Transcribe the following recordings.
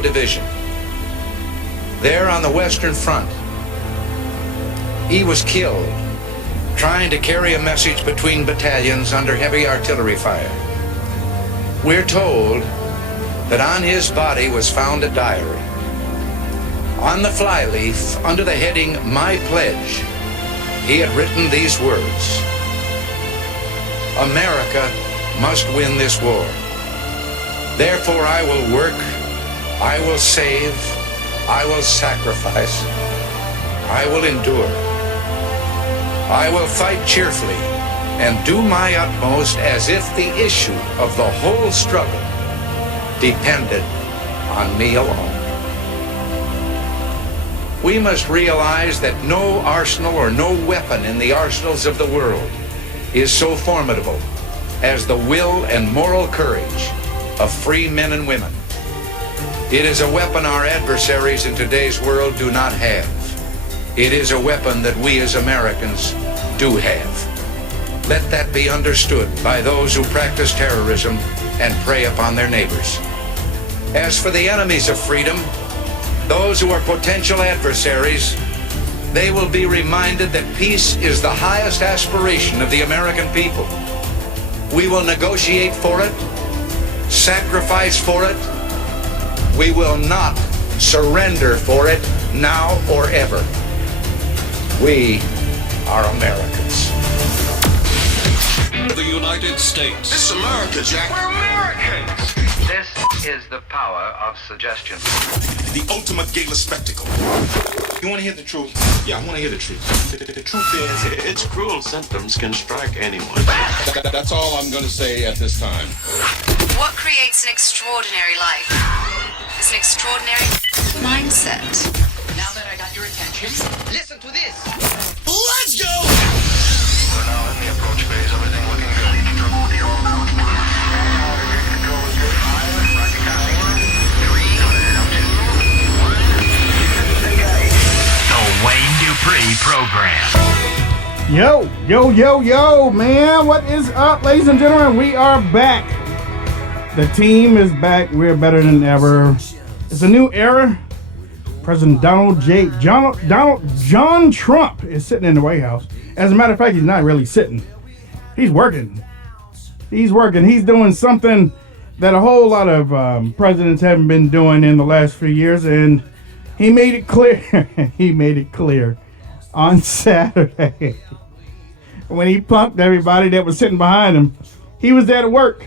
Buffalo Division. There on the Western Front, he was killed trying to carry a message between battalions under heavy artillery fire. We're told that on his body was found a diary. On the flyleaf, under the heading, My Pledge, he had written these words: America must win this war. Therefore I will work, I will save, I will sacrifice, I will endure. I will fight cheerfully and do my utmost as if the issue of the whole struggle depended on me alone. We must realize that no arsenal or no weapon in the arsenals of the world is so formidable as the will and moral courage of free men and women. It is a weapon our adversaries in today's world do not have. It is a weapon that we as Americans do have. Let that be understood by those who practice terrorism and prey upon their neighbors. As for the enemies of freedom, those who are potential adversaries, they will be reminded that peace is the highest aspiration of the American people. We will negotiate for it, sacrifice for it. We will not surrender for it now or ever. We are Americans. The United States. This is America, Jack. We're Americans. This is the power of suggestion. The ultimate gala spectacle. You want to hear the truth? Yeah, I want to hear the truth. The truth is, Its cruel symptoms can strike anyone. that's all I'm going to say at this time. What creates an extraordinary life is an extraordinary mindset. Now that I got your attention, listen to this. Let's go! We're now in the approach phase. Everything looking good. The Wayne Dupree Program. Yo, man. What is up, ladies and gentlemen? We are back. The team is back. We're better than ever. It's a new era. President John Trump is sitting in the White House. As a matter of fact, he's not really sitting. He's working. He's doing something that a whole lot of presidents haven't been doing in the last few years, and he made it clear. He made it clear on Saturday when he punked everybody that was sitting behind him. He was there to work.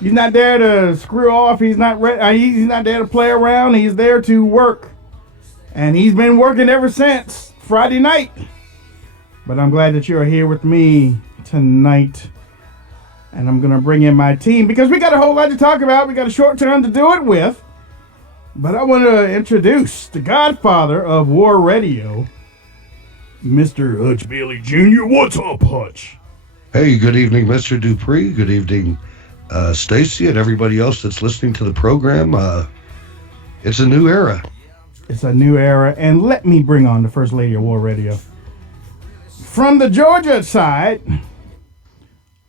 He's not there to screw off. He's not there to play around. He's there to work. And he's been working ever since Friday night. But I'm glad that you're here with me tonight. And I'm going to bring in my team because we got a whole lot to talk about. We got a short time to do it with. But I want to introduce the godfather of war radio, Mr. Hutch Bailey Jr. What's up, Hutch? Hey, good evening, Mr. Dupree. Good evening, Stacy, and everybody else that's listening to the program. It's a new era. It's a new era, and let me bring on the First Lady of War Radio. From the Georgia side,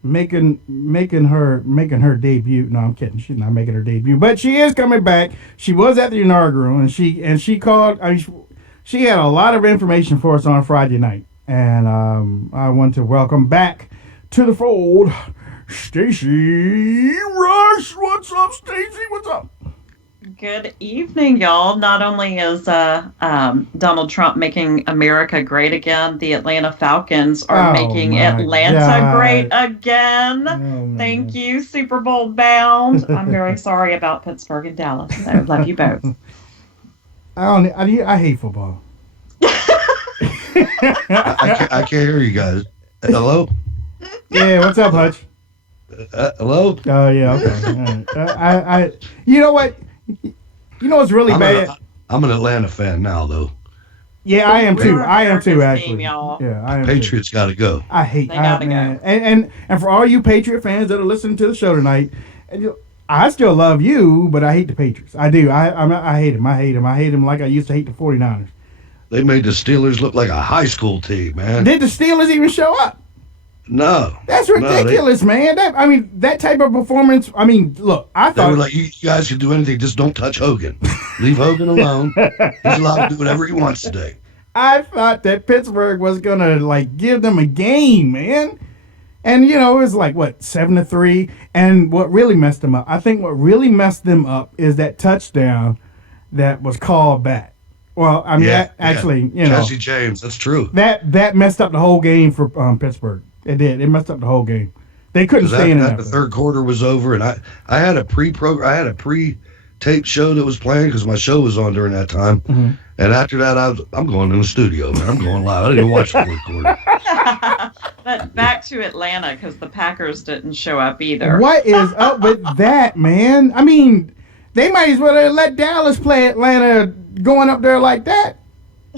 making her debut. No, I'm kidding. She's not making her debut, but she is coming back. She was at the inaugural, and she called. She had a lot of information for us on Friday night, and I want to welcome back to the fold, Stacy Rush. What's up, Stacy? What's up? Good evening, y'all. Not only is Donald Trump making America great again, the Atlanta Falcons are making Atlanta great again. Oh, thank you, Super Bowl bound. I'm very sorry about Pittsburgh and Dallas. I love you both. I hate football. I can't hear you guys. Hello? Yeah, what's up, Hutch? Hello? Oh, yeah, okay. All right. You know what? You know what's really bad? I'm an Atlanta fan now, though. Yeah, I am too. I am too, actually. Team, y'all. Yeah, I am. Patriots got to go. I hate. They gotta go. And for all you Patriot fans that are listening to the show tonight, I still love you, but I hate the Patriots. I do. I hate them. I hate them like I used to hate the 49ers. They made the Steelers look like a high school team, man. Did the Steelers even show up? No. That's ridiculous, man. That type of performance. I mean, look, I They thought. were like, you guys can do anything, just don't touch Hogan. Leave Hogan alone. He's allowed to do whatever he wants today. I thought that Pittsburgh was going to, give them a game, man. And, it was 7-3. And what really messed them up, I think what really messed them up is that touchdown that was called back. Well, actually, Jesse James, that's true. That messed up the whole game for Pittsburgh. It did. It messed up the whole game. They couldn't stay in it. The third quarter was over, and I had a pre-taped show that was playing because my show was on during that time. Mm-hmm. And after that, I'm going in the studio, man. I'm going live. I didn't even watch the fourth quarter. But back to Atlanta because the Packers didn't show up either. What is up with that, man? I mean, they might as well have let Dallas play Atlanta going up there like that.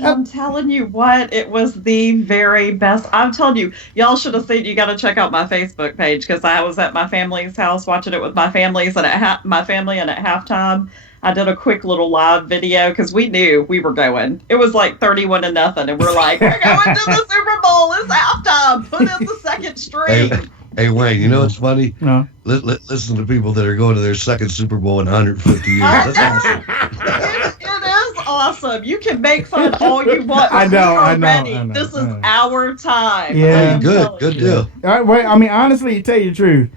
I'm telling you what, it was the very best. I'm telling you, y'all should have seen. You got to check out my Facebook page because I was at my family's house watching it with my families and my family, and at halftime, I did a quick little live video because we knew we were going. It was 31-0, and we're like, we're going to the Super Bowl. It's halftime. Put in the second string. Hey, Wayne, you know what's funny? No. Listen to people that are going to their second Super Bowl in 150 years. That's awesome. It is awesome. You can make fun all you want. I know. This is our time. Yeah. Good deal. Honestly, to tell you the truth,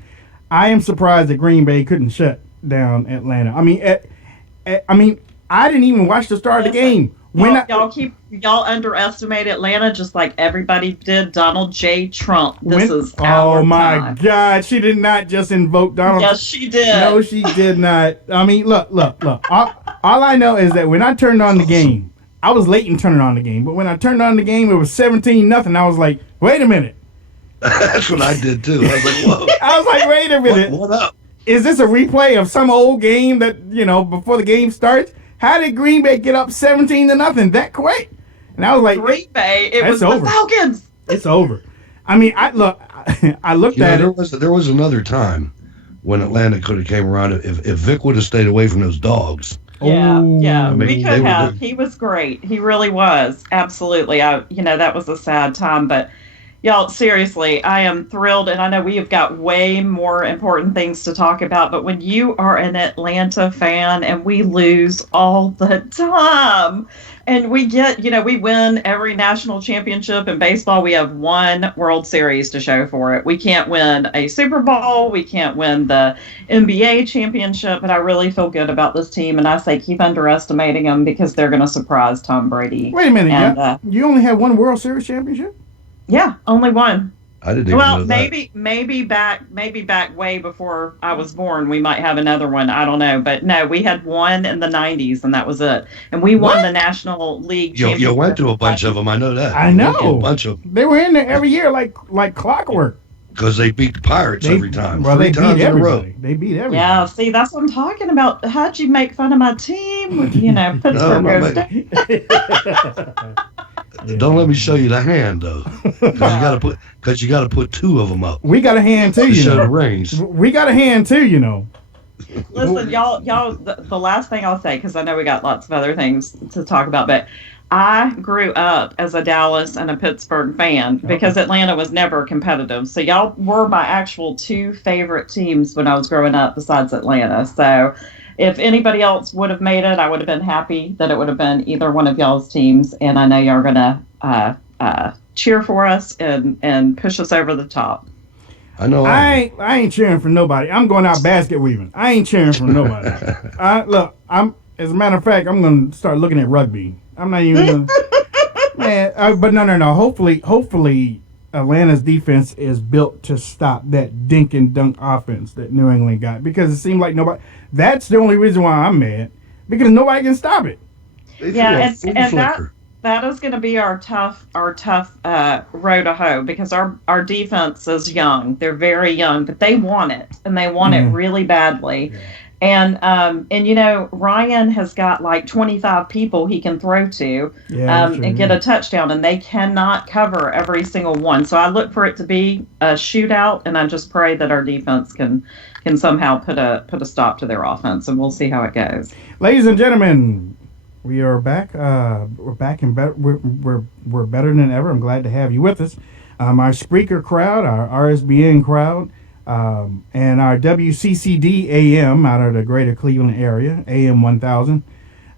I am surprised that Green Bay couldn't shut down Atlanta. I didn't even watch the start of the game. Y'all underestimate Atlanta just like everybody did Donald J. Trump. This is our Oh my time. God! She did not just invoke Donald. Yes, she did. No, she did not. Look. All I know is that when I turned on the game, I was late in turning on the game. But when I turned on the game, it was 17-0. I was like, wait a minute. That's what I did too. I was like, whoa. I was like, wait a minute. What up? Is this a replay of some old game that before the game starts? How did Green Bay get up 17-0 that quick? And I was like, Green Bay, it was over. the Falcons. It's over. I looked at it. There was another time when Atlanta could have came around if Vic would have stayed away from those dogs. Yeah. I mean, We could have. He was great. He really was. Absolutely. That was a sad time, but y'all, seriously, I am thrilled, and I know we have got way more important things to talk about, but when you are an Atlanta fan and we lose all the time, and we win every national championship in baseball, we have one World Series to show for it. We can't win a Super Bowl, we can't win the NBA championship, but I really feel good about this team, and I say keep underestimating them because they're going to surprise Tom Brady. Wait a minute, and, you only have one World Series championship? Yeah, only one. I didn't even know that. maybe back way before I was born, we might have another one. I don't know, but no, we had one in the '90s, and that was it. And we won the National League. You went to a bunch of them. I know that. I know a bunch of them. They were in there every year, like clockwork. Because they beat the Pirates every time. Well, Three times beat in a row. everybody. They beat everybody. Yeah, see, that's what I'm talking about. How'd you make fun of my team? Pittsburgh goes down. Don't let me show you the hand though, because you got to put two of them up. We got a hand too, to show the rings. We got a hand too, Listen, y'all. The last thing I'll say, because I know we got lots of other things to talk about, but I grew up as a Dallas and a Pittsburgh fan because Atlanta was never competitive. So y'all were my actual two favorite teams when I was growing up, besides Atlanta. So if anybody else would have made it, I would have been happy that it would have been either one of y'all's teams. And I know y'all are going to cheer for us and push us over the top. I know. I ain't cheering for nobody. I'm going out basket weaving. I ain't cheering for nobody. As a matter of fact, I'm going to start looking at rugby. I'm not even man. But no. Hopefully, Atlanta's defense is built to stop that dink and dunk offense that New England got, because it seemed like nobody. That's the only reason why I'm mad, because nobody can stop it. Yeah, and that is going to be our tough road to hoe, because our defense is young. They're very young, but they want it, and they want it really badly. Yeah. And Ryan has got like 25 people he can throw to and get a touchdown, and they cannot cover every single one. So I look for it to be a shootout, and I just pray that our defense can somehow put a stop to their offense, and we'll see how it goes. Ladies and gentlemen, we are back. We're back and better. We're better than ever. I'm glad to have you with us. our Spreaker crowd, our RSBN crowd, and our WCCD AM out of the greater Cleveland area, AM 1000.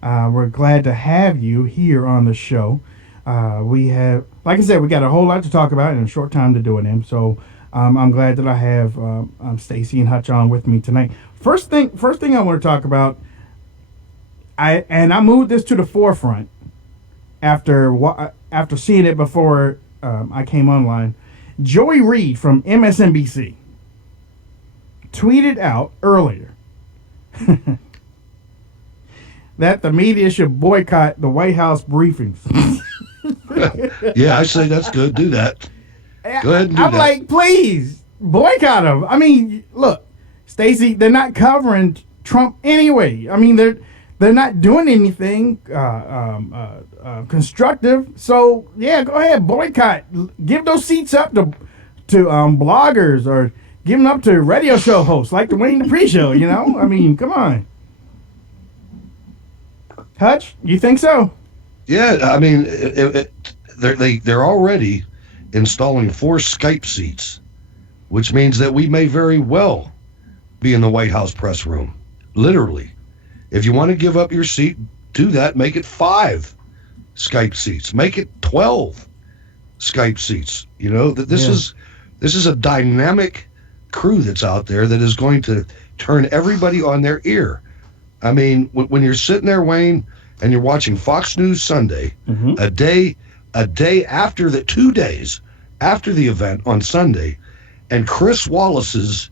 We're glad to have you here on the show. We have, like I said, we got a whole lot to talk about and a short time to do it in. So I'm glad that I have Stacy and Hutch on with me tonight. First thing I want to talk about, I moved this to the forefront after seeing it before I came online. Joy Reid from MSNBC tweeted out earlier that the media should boycott the White House briefings. Yeah, I say that's good. Do that. Go ahead and do I'm that. like, please boycott them. I mean, look, Stacey, they're not covering Trump anyway. I mean, they're not doing anything constructive. So yeah, go ahead, boycott. Give those seats up to bloggers, or give them up to radio show hosts like the Wayne Dupree show. You know, I mean, come on. Hutch, you think so? Yeah, I mean, they're already installing 4 Skype seats, which means that we may very well be in the White House press room. Literally. If you want to give up your seat, do that. Make it 5 Skype seats. Make it 12 Skype seats. You know, that this is a dynamic crew that's out there that is going to turn everybody on their ear. I mean, when you're sitting there, Wayne, and you're watching Fox News Sunday, a day after 2 days after the event on Sunday, and Chris Wallace's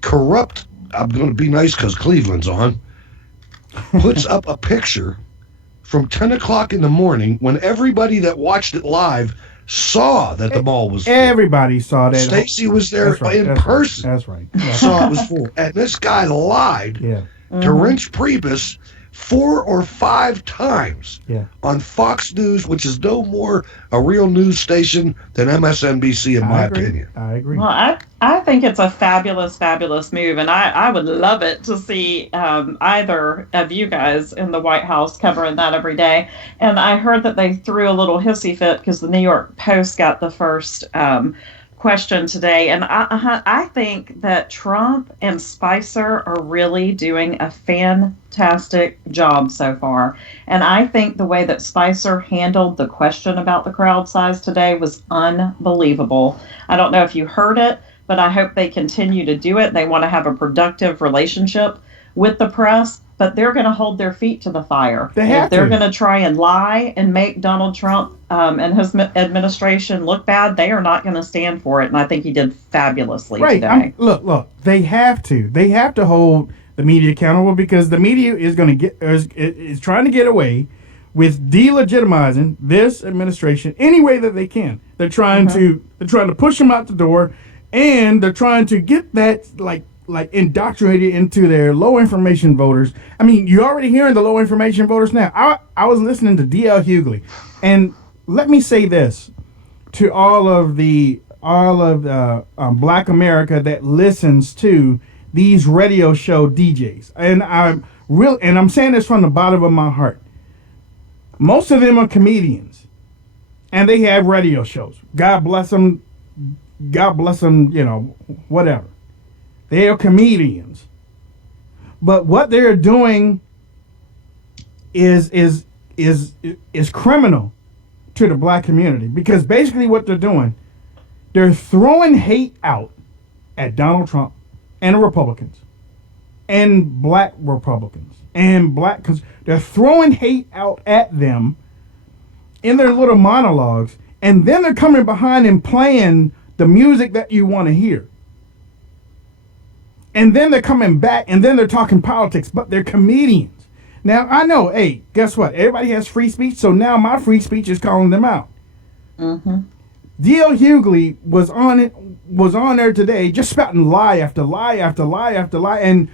corrupt, I'm going to be nice because Cleveland's on, puts up a picture from 10 o'clock in the morning when everybody that watched it live saw that the mall was full. Everybody saw that. Stacy was there in person. That's right. Saw it was full. And this guy lied to Reince Priebus 4 or 5 times on Fox News, which is no more a real news station than MSNBC, in my opinion. I agree. Well, I think it's a fabulous, fabulous move, and I would love it to see either of you guys in the White House covering that every day. And I heard that they threw a little hissy fit because the New York Post got the first question today, and I think that Trump and Spicer are really doing a fantastic job so far, and I think the way that Spicer handled the question about the crowd size today was unbelievable. I don't know if you heard it, but I hope they continue to do it. They want to have a productive relationship with the press, but they're going to hold their feet to the fire. If they're going to try and lie and make Donald Trump and his administration look bad, they are not going to stand for it. And I think he did fabulously today. Look, they have to. They have to hold the media accountable, because the media is going to is trying to get away with delegitimizing this administration any way that they can. They're trying to push them out the door, and they're trying to get that like indoctrinated into their low information voters. I mean, you're already hearing the low information voters now. I was listening to D.L. Hughley, and let me say this to all of Black America that listens to these radio show DJs, and I'm saying this from the bottom of my heart. Most of them are comedians, and they have radio shows. God bless them. You know, whatever. They are comedians, but what they're doing is criminal to the Black community, because basically what they're doing, they're throwing hate out at Donald Trump and Republicans and Black Republicans and they're throwing hate out at them in their little monologues, and then they're coming behind and playing the music that you want to hear. And then they're coming back, and then they're talking politics, but they're comedians. Now, I know, hey, guess what? Everybody has free speech, so now my free speech is calling them out. D.L. Hughley was on there today just spouting lie after lie after lie after lie, and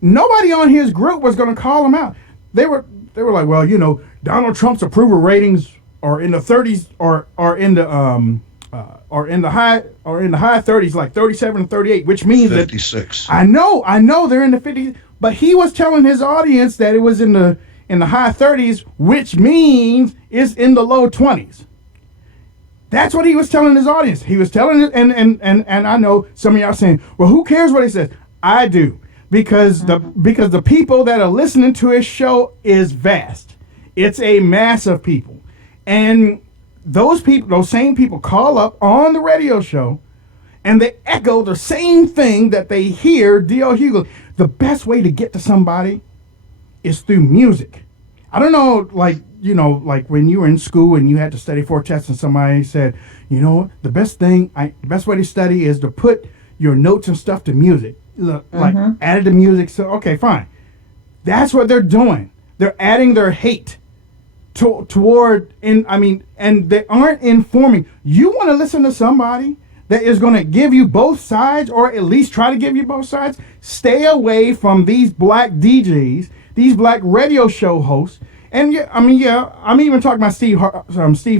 nobody on his group was going to call him out. They were like, well, you know, Donald Trump's approval ratings are in the 30s or in the high 30s, like 37 and 38, which means 56. That I know they're in the 50s, but he was telling his audience that it was in the high 30s, which means it's in the low 20s. That's what he was telling his audience. He was telling it, and I know some of y'all saying, well, who cares what he says? I do. Because the people that are listening to his show is vast. It's a mass of people. And those same people call up on the radio show and they echo the same thing that they hear D.L. Hughley. The best way to get to somebody is through music. I don't know, like when you were in school and you had to study for a test and somebody said, the best way to study is to put your notes and stuff to music. Look, like added to music. So, okay, fine. That's what they're doing. They're adding their hate and they aren't informing. You want to listen to somebody that is going to give you both sides, or at least try to give you both sides? Stay away from these black DJs, these black radio show hosts. And I'm even talking about Steve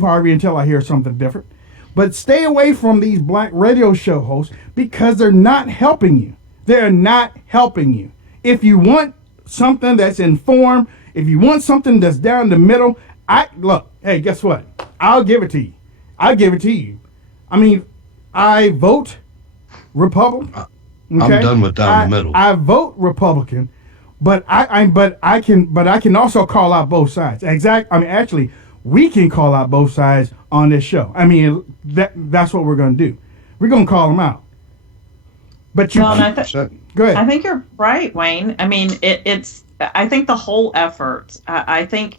Harvey until I hear something different. But stay away from these black radio show hosts because they're not helping you. They're not helping you. If you want something that's informed, if you want something that's down the middle, hey, guess what? I'll give it to you. I vote Republican. Okay? I'm done with down the middle. I vote Republican, but I can also call out both sides. Actually, we can call out both sides on this show. That's what we're going to do. We're going to call them out. But go ahead. I think you're right, Wayne. It's. I think the whole effort. I think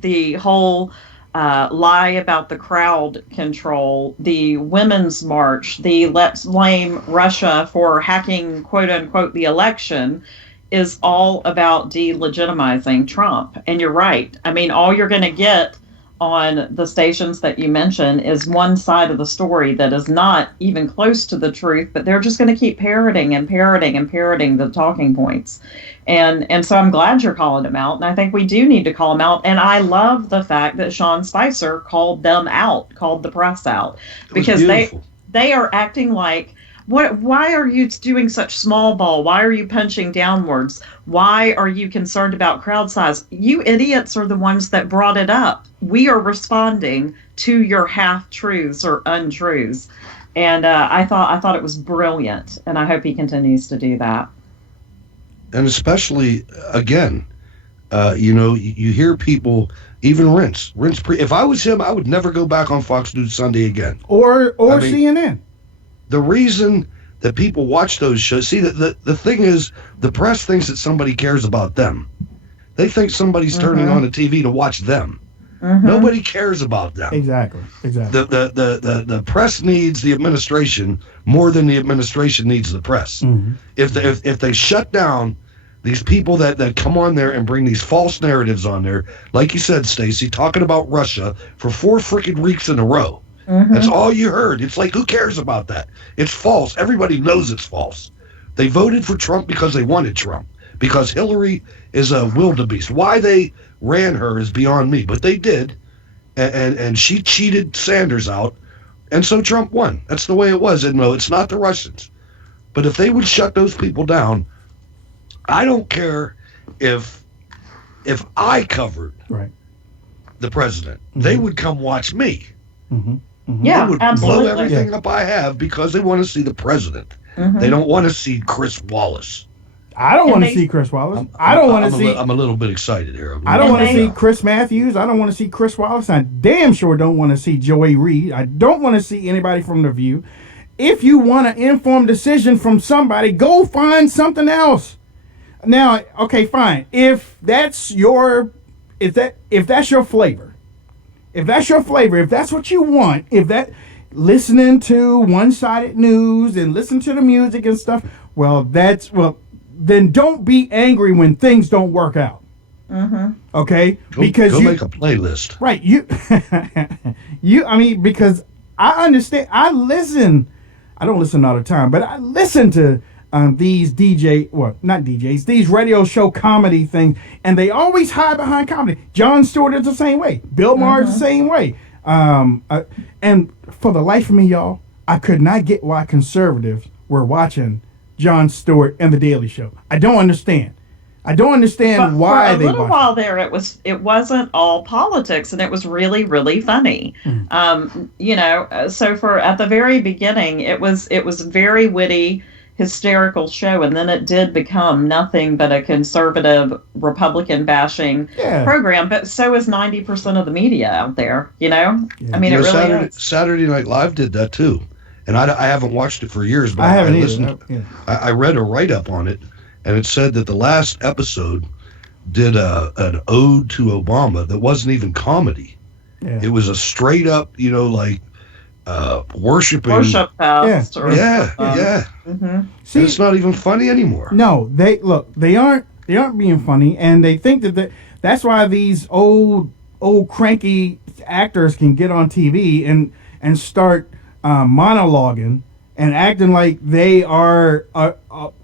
the whole lie about the crowd control, the women's march, the let's blame Russia for hacking, quote unquote, the election, is all about delegitimizing Trump. And you're right. All you're going to get on the stations that you mentioned is one side of the story that is not even close to the truth, but they're just going to keep parroting the talking points. And so I'm glad you're calling them out, and I think we do need to call them out. And I love the fact that Sean Spicer called the press out, because they are acting like, why are you doing such small ball? Why are you punching downwards? Why are you concerned about crowd size? You idiots are the ones that brought it up. We are responding to your half-truths or untruths. And I thought it was brilliant, and I hope he continues to do that. And especially, again, you hear people, even Rentz. If I was him, I would never go back on Fox News Sunday again. Or CNN. The reason that people watch those shows, the thing is, the press thinks that somebody cares about them. They think somebody's turning on the TV to watch them. Nobody cares about them. Exactly. The press needs the administration more than the administration needs the press. If they shut down these people that come on there and bring these false narratives on there, like you said, Stacey, talking about Russia for 4 freaking weeks in a row. That's all you heard. It's like, who cares about that? It's false. Everybody knows it's false. They voted for Trump because they wanted Trump, because Hillary is a wildebeest. Why they ran her is beyond me, but they did, and she cheated Sanders out, and so Trump won. That's the way it was. And no, it's not the Russians. But if they would shut those people down, I don't care if I covered the president. They would come watch me. Yeah, they would absolutely. blow everything up I have because they want to see the president. They don't want to see Chris Wallace. I don't want to see Chris Wallace. I don't want to see. I'm a little bit excited here. I don't want to see Chris Matthews. I don't want to see Chris Wallace. I damn sure don't want to see Joey Reid. I don't want to see anybody from The View. If you want an informed decision from somebody, go find something else. Now, okay, fine. If that's your flavor, if that's what you want, listening to one-sided news and listen to the music and stuff, then don't be angry when things don't work out. Okay? Go make a playlist. Right. Because I understand. I don't listen all the time, but I listen to these these radio show comedy things, and they always hide behind comedy. Jon Stewart is the same way. Bill Maher is the same way. And for the life of me, y'all, I could not get why conservatives were watching Jon Stewart and The Daily Show. I don't understand. I don't understand why they. For a little while there, it wasn't all politics, and it was really, really funny. So at the very beginning, it was very witty, hysterical show, and then it did become nothing but a conservative Republican bashing program. But so is 90% of the media out there. I mean, it really is. Saturday Night Live did that too, and I haven't watched it for years, but I haven't listened. I read a write up on it. And it said that the last episode did an ode to Obama that wasn't even comedy. Yeah. It was a straight up, worshiping. Worship fest. Mm-hmm. See, it's not even funny anymore. No, they aren't being funny, and they think that's why these old cranky actors can get on TV and start monologuing and acting like they are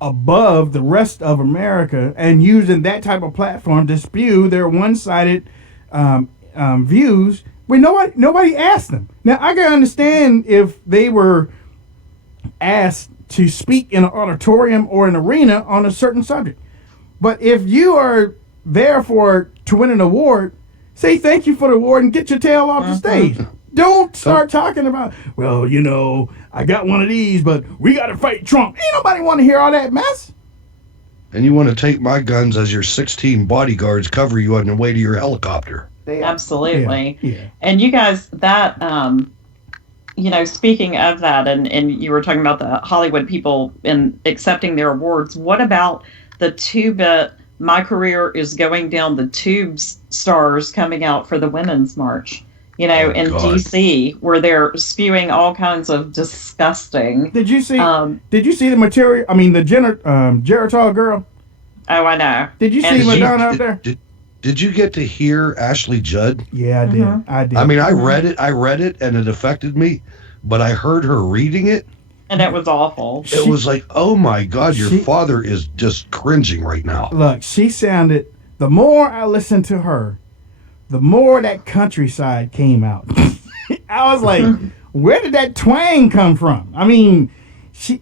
above the rest of America and using that type of platform to spew their one-sided views when nobody asked them. Now, I can understand if they were asked to speak in an auditorium or an arena on a certain subject. But if you are there to win an award, say thank you for the award and get your tail off the stage. Don't start talking about, I got one of these, but we got to fight Trump. Ain't nobody want to hear all that mess. And you want to take my guns as your 16 bodyguards cover you on the way to your helicopter. Absolutely. Yeah. And you guys, that, speaking of that, and you were talking about the Hollywood people and accepting their awards, what about the two-bit My Career is Going Down the Tubes stars coming out for the Women's March? In D.C., where they're spewing all kinds of disgusting. Did you see the material? I mean, the Geritol girl. Oh, I know. Did you see Madonna out there? Did you get to hear Ashley Judd? Yeah, I did. I did. I mean, I read it, and it affected me, but I heard her reading it, and it was awful. It was like, oh my God, your father is just cringing right now. Look, she sounded. The more I listened to her, the more that countryside came out. I was like, where did that twang come from? I mean, she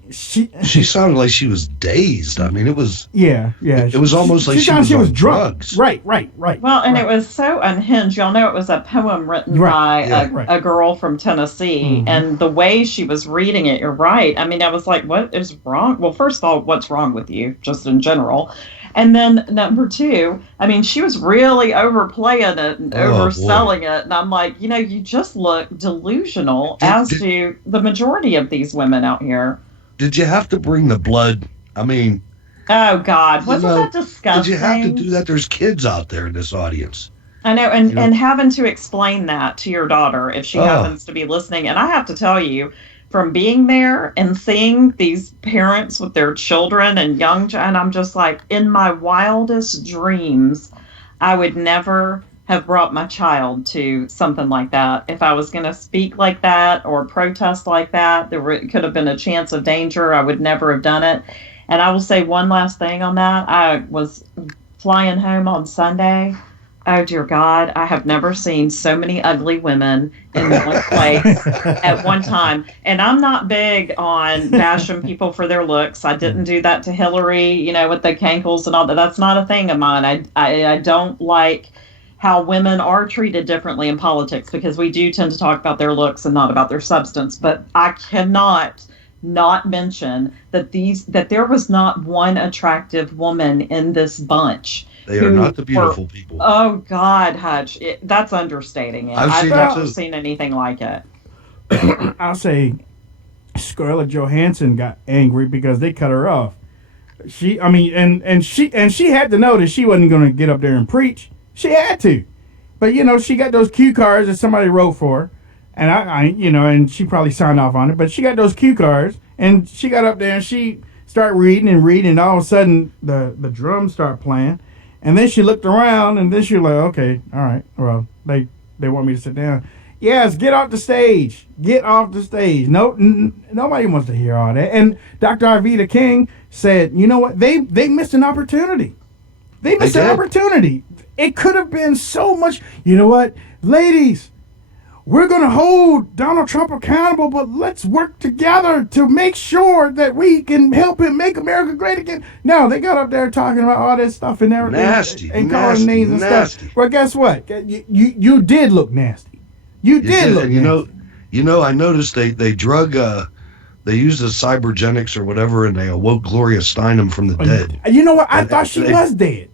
sounded like she was dazed. I mean, it was... Yeah. It was almost like she was drunk. Drugs. Right. Well, and it was so unhinged. Y'all know it was a poem written by a girl from Tennessee, and the way she was reading it, you're right. I mean, I was like, what is wrong? Well, first of all, what's wrong with you, just in general? And then number two, I mean, she was really overplaying it and overselling it. And I'm like, you just look delusional, as do the majority of these women out here. Did you have to bring the blood? I mean... Oh, God. Wasn't that disgusting? Did you have to do that? There's kids out there in this audience. I know. And having to explain that to your daughter if she happens to be listening. And I have to tell you, from being there and seeing these parents with their children and and I'm just like, in my wildest dreams, I would never have brought my child to something like that. If I was going to speak like that or protest like that, could have been a chance of danger. I would never have done it. And I will say one last thing on that. I was flying home on Sunday. Oh, dear God, I have never seen so many ugly women in one place at one time. And I'm not big on bashing people for their looks. I didn't do that to Hillary, with the cankles and all that. That's not a thing of mine. I don't like how women are treated differently in politics because we do tend to talk about their looks and not about their substance. But I cannot not mention that there was not one attractive woman in this bunch. They are not the beautiful people. Oh, God, Hutch. That's understating it. I've never seen anything like it. I'll say Scarlett Johansson got angry because they cut her off. She had to know that she wasn't going to get up there and preach. She had to. But, she got those cue cards that somebody wrote for her. And and she probably signed off on it. But she got those cue cards, and she got up there and she started reading, and all of a sudden the drums start playing. And then she looked around, and then she was like, okay, all right, well, they want me to sit down. Yes, get off the stage. Get off the stage. No, nobody wants to hear all that. And Dr. Arvita King said, you know what? They missed an opportunity. They missed an opportunity. It could have been so much. You know what? Ladies, we're going to hold Donald Trump accountable, but let's work together to make sure that we can help him make America great again. No, they got up there talking about all this stuff and everything. Nasty. And calling names and nasty. stuff. Well, guess what? You did look nasty. You did look nasty. You know, I noticed they drug, they used the cybergenics or whatever, and they awoke Gloria Steinem from the dead. You know what? I thought she was dead.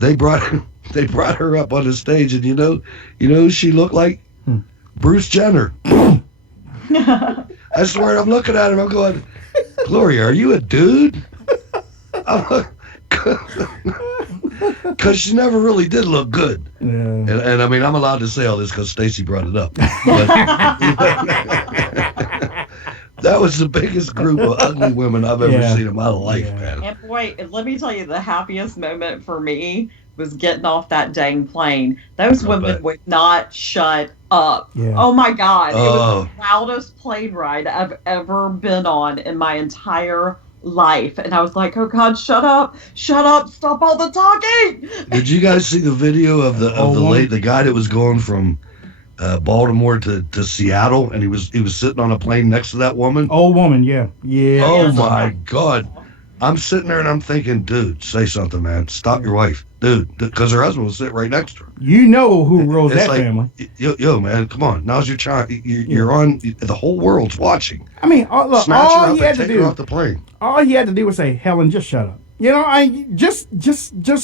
They brought her up on the stage, and you know who she looked like? Bruce Jenner. I swear, I'm looking at him. I'm going, Gloria, are you a dude? Because she never really did look good. Yeah. And I mean, I'm allowed to say all this because Stacey brought it up. But, that was the biggest group of ugly women I've ever seen in my life, man. And boy, let me tell you, the happiest moment for me was getting off that dang plane. Those women would not shut up. Yeah. Oh my God. It was the loudest plane ride I've ever been on in my entire life. And I was like, oh God, shut up, stop all the talking. Did you guys see the video of the guy that was going from Baltimore to Seattle, and he was sitting on a plane next to that woman? Old woman, yeah. Oh my God. I'm sitting there and I'm thinking, dude, say something, man. Stop your wife. Dude, because her husband was sitting right next to her. You know who rules that family. Yo, man, come on. Now's your chance. You're on, the whole world's watching. I mean, look, snatch all her up he had and to take do, her off the plane. All he had to do was say, Helen, just shut up. You know, just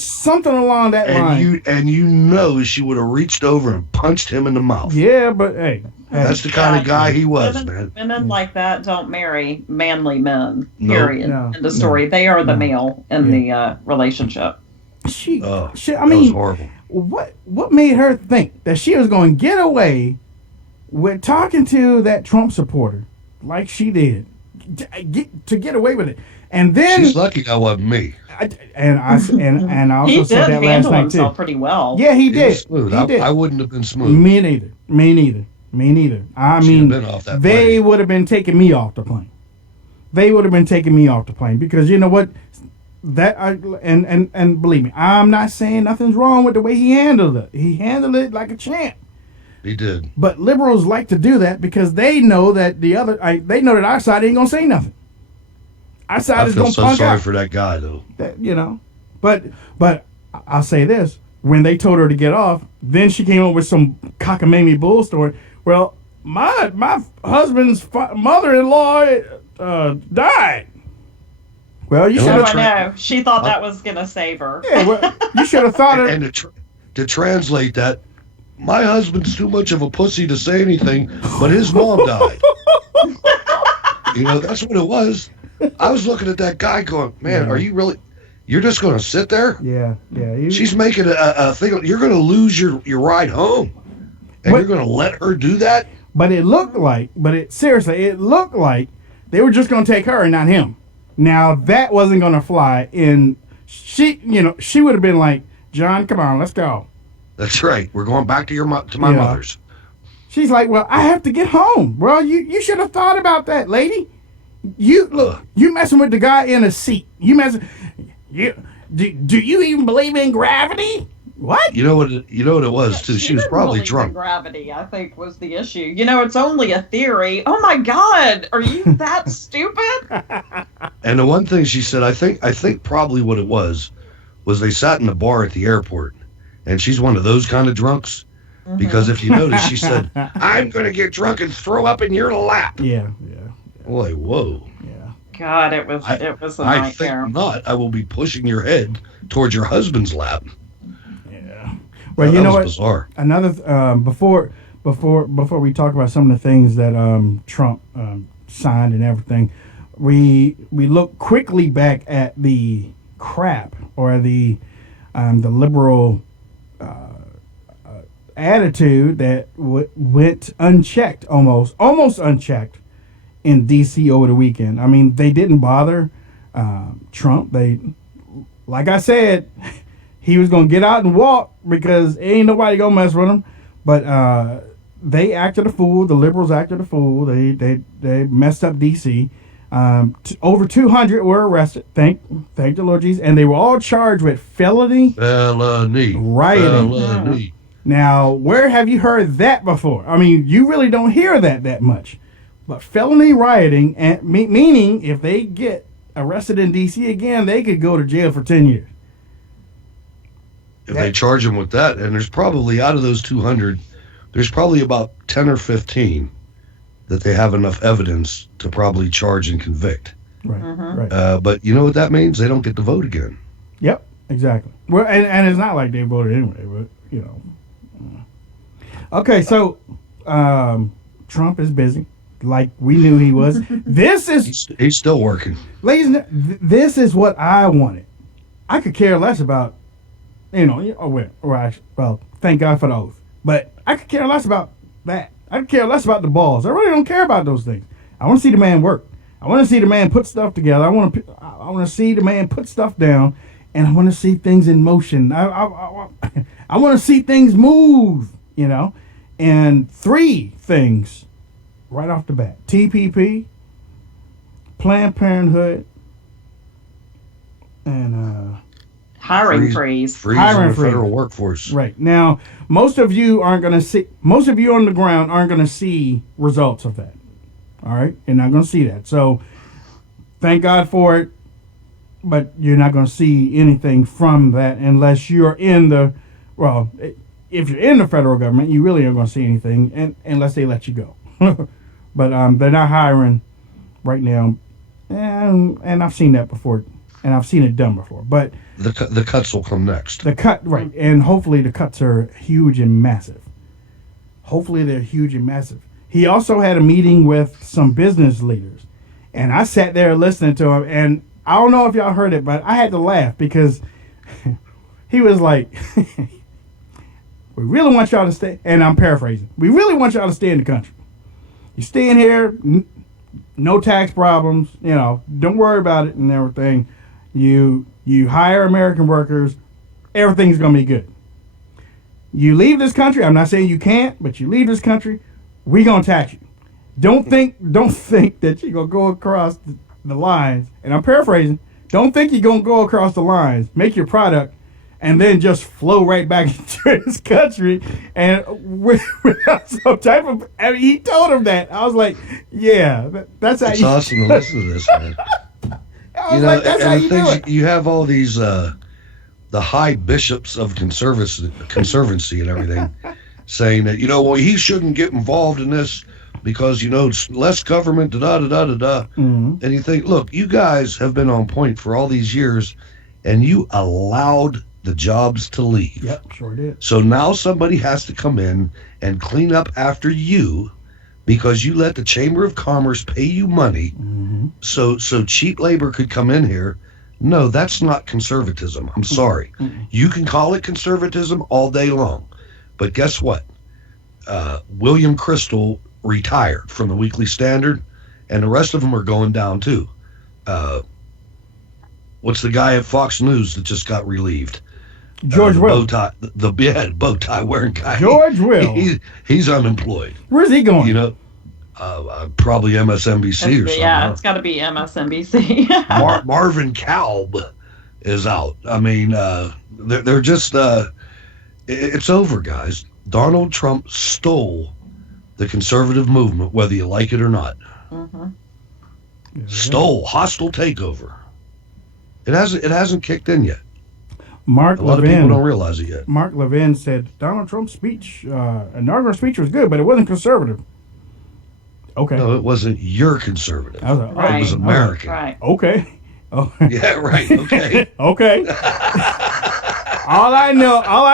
something along that line. And you know she would have reached over and punched him in the mouth. Yeah, but hey. That's the kind of guy he was, man. Women like that don't marry manly men, period. In the story. They are the male in the relationship. I that mean, was horrible. What made her think that she was going to get away with talking to that Trump supporter like she did? To get away with it. And then she's lucky that wasn't me. And I also said that last night too. He did handle himself pretty well. Yeah, he did. Smooth. He did. I wouldn't have been smooth. Me neither. I mean, they would have been taking me off the plane. They would have been taking me off the plane because you know what? And believe me, I'm not saying nothing's wrong with the way he handled it. He handled it like a champ. He did. But liberals like to do that because they know that they know that our side ain't gonna say nothing. Our side is gonna punk out. I feel so sorry for that guy though. But I'll say this: when they told her to get off, then she came up with some cockamamie bull story. Well, my husband's mother-in-law died. Well, you should have. I know. She thought that was gonna save her. Yeah, well, you should have thought it. And to translate that, my husband's too much of a pussy to say anything, but his mom died. That's what it was. I was looking at that guy going, man, are you really? You're just going to sit there? Yeah. She's making a thing. You're going to lose your ride home, and you're going to let her do that. But it looked like they were just going to take her and not him. Now that wasn't going to fly. And she would have been like, John, come on, let's go. That's right. We're going back to my mother's. She's like, well, I have to get home. Well, you should have thought about that, lady. You messing with the guy in a seat. Do you even believe in gravity? What? You know what it was too. She was probably drunk. Gravity, I think, was the issue. It's only a theory. Oh my God, are you that stupid? And the one thing she said, I think probably what it was they sat in the bar at the airport, and she's one of those kind of drunks. Mm-hmm. Because if you notice, she said, "I'm going to get drunk and throw up in your lap." Yeah. Boy, whoa. Yeah. God, it was a nightmare. I think not. I will be pushing your head towards your husband's lap. Yeah. Well, you know what? Bizarre. Another before we talk about some of the things that Trump signed and everything, we look quickly back at the crap or the liberal attitude that went unchecked, almost unchecked in D.C. over the weekend. I mean, they didn't bother Trump. They, like I said, he was going to get out and walk because ain't nobody going to mess with him. But they acted a fool. The liberals acted a fool. They messed up D.C. Over 200 were arrested. Thank the Lord Jesus. And they were all charged with felony rioting. Now, where have you heard that before? I mean, you really don't hear that much. But felony rioting, and meaning if they get arrested in D.C. again, they could go to jail for 10 years. If they charge them with that, and there's probably, out of those 200, there's probably about 10 or 15 that they have enough evidence to probably charge and convict. Right, right. But you know what that means? They don't get to vote again. Yep, exactly. Well, and it's not like they voted anyway, but, you know. Okay, so Trump is busy, like we knew he was. This is... He's still working. Ladies and gentlemen, this is what I wanted. I could care less about, well, thank God for the oath. But I could care less about that. I could care less about the balls. I really don't care about those things. I want to see the man work. I want to see the man put stuff together. I want to see the man put stuff down, and I want to see things in motion. I want to see things move, And 3 things right off the bat: TPP, Planned Parenthood, and hiring freeze. Hiring freeze. Federal workforce. Right. Now, most of you on the ground aren't going to see results of that. All right? You're not going to see that. So, thank God for it, but you're not going to see anything from that unless you're in the, well, if you're in the federal government, you really aren't going to see anything unless they let you go. But they're not hiring right now, and I've seen that before, and I've seen it done before. But the cuts will come next. The cut, right, and hopefully the cuts are huge and massive. Hopefully they're huge and massive. He also had a meeting with some business leaders, and I sat there listening to him, and I don't know if y'all heard it, but I had to laugh because he was like, we really want y'all to stay, and I'm paraphrasing, we really want y'all to stay in the country. You stay in here, no tax problems, don't worry about it and everything. You hire American workers, everything's going to be good. You leave this country, I'm not saying you can't, but you leave this country, we going to tax you. Don't think that you're going to go across the lines, and I'm paraphrasing, don't think you're going to go across the lines, make your product, and then just flow right back into this country, and without some type of... I mean, he told him that. I was like, yeah, that's how It's awesome to listen to this, man. I was like, that's how you do it. You have all these, the high bishops of conservancy and everything saying that, well, he shouldn't get involved in this because, it's less government, da-da-da-da-da-da. Mm-hmm. And you think, look, you guys have been on point for all these years, and you allowed the jobs to leave. Yep, sure did. So now somebody has to come in and clean up after you because you let the Chamber of Commerce pay you money. Mm-hmm. So cheap labor could come in here. No, that's not conservatism. I'm sorry. Mm-hmm. You can call it conservatism all day long. But guess what? William Crystal retired from the Weekly Standard, and the rest of them are going down too. What's the guy at Fox News that just got relieved? George Will. The bow tie wearing guy. George Will. He's unemployed. Where's he going? Probably MSNBC or something. Yeah, it's got to be MSNBC. Marvin Kalb is out. I mean, they're just... it's over, guys. Donald Trump stole the conservative movement, whether you like it or not. Mm-hmm. Stole. Hostile takeover. It hasn't kicked in yet. A lot of people don't realize it yet. Mark Levin said Donald Trump's speech, inaugural speech was good, but it wasn't conservative. Okay. No, it wasn't your conservative. Right. It was American. Right. Okay. Oh. Yeah, right. Okay. Okay. All I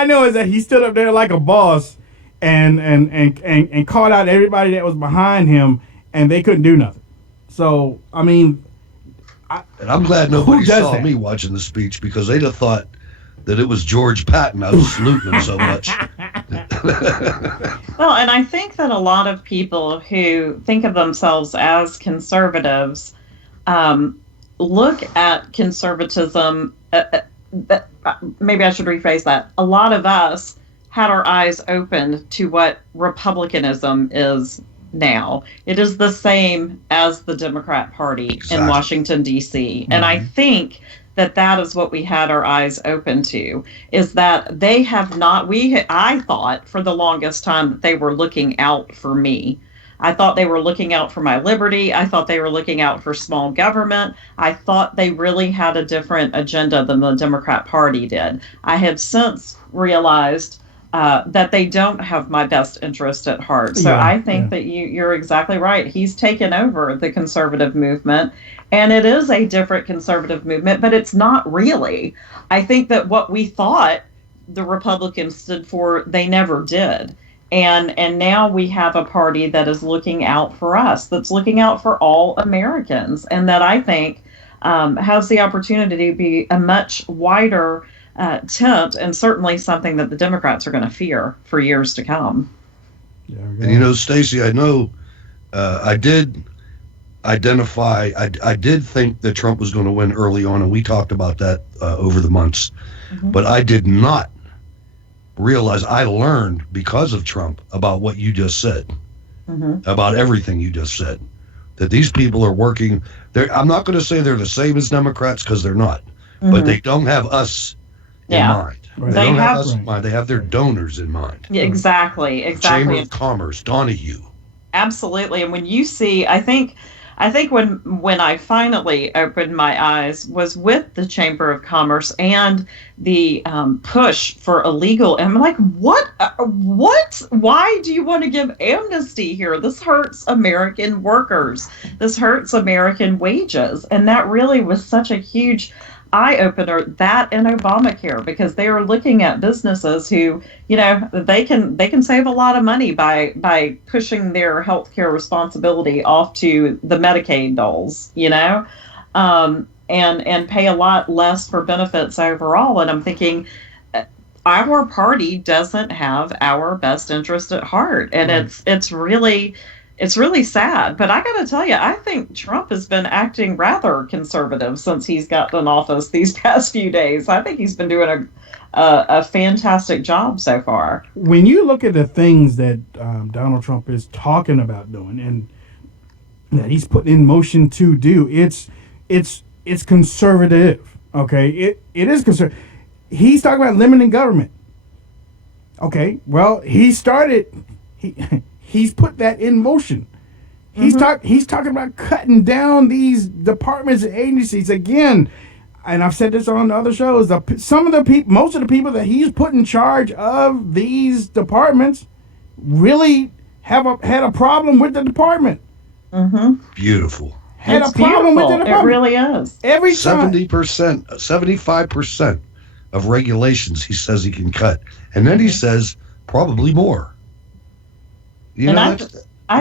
know is that he stood up there like a boss and called out everybody that was behind him, and they couldn't do nothing. So, I mean... And I'm glad nobody saw me watching the speech because they'd have thought that it was George Patton. I was saluting him so much. Well, and I think that a lot of people who think of themselves as conservatives look at conservatism. Maybe I should rephrase that. A lot of us had our eyes open to what republicanism is now. It is the same as the Democrat Party in Washington, D.C. Mm-hmm. And I think that is what we had our eyes open to, is that they have not, I thought for the longest time that they were looking out for me. I thought they were looking out for my liberty. I thought they were looking out for small government. I thought they really had a different agenda than the Democrat Party did. I have since realized that they don't have my best interest at heart. So I think that you're exactly right. He's taken over the conservative movement, and it is a different conservative movement, but it's not really. I think that what we thought the Republicans stood for, they never did. And now we have a party that is looking out for us, that's looking out for all Americans, and that I think has the opportunity to be a much wider tent, and certainly something that the Democrats are going to fear for years to come. And Stacey, I know I did identify, I did think that Trump was going to win early on, and we talked about that over the months, but I did not realize, I learned because of Trump about what you just said, about everything you just said, that these people are working. I'm not going to say they're the same as Democrats, because they're not, but they don't have us in mind. Right. They don't have us in mind. They have their donors in mind. Exactly. Chamber of Commerce, Donahue. Absolutely. And when you see, I think when I finally opened my eyes was with the Chamber of Commerce and the push for illegal. And I'm like, what? Why do you want to give amnesty here? This hurts American workers. This hurts American wages. And that really was such a huge eye-opener, that and Obamacare, because they are looking at businesses who, they can save a lot of money by pushing their healthcare responsibility off to the Medicaid doles, and pay a lot less for benefits overall. And I'm thinking, our party doesn't have our best interest at heart, and it's really sad. But I got to tell you, I think Trump has been acting rather conservative since he's gotten in office these past few days. I think he's been doing a fantastic job so far. When you look at the things that Donald Trump is talking about doing and that he's putting in motion to do, it's conservative. Okay, it is conservative. He's talking about limiting government. Okay, well, he's put that in motion. He's talking about cutting down these departments and agencies again. And I've said this on other shows. Most of the people that he's put in charge of these departments really had a problem with the department. Beautiful. Had a problem with the department. It really is. Every time. 70%, 75% of regulations he says he can cut, and then he says probably more. I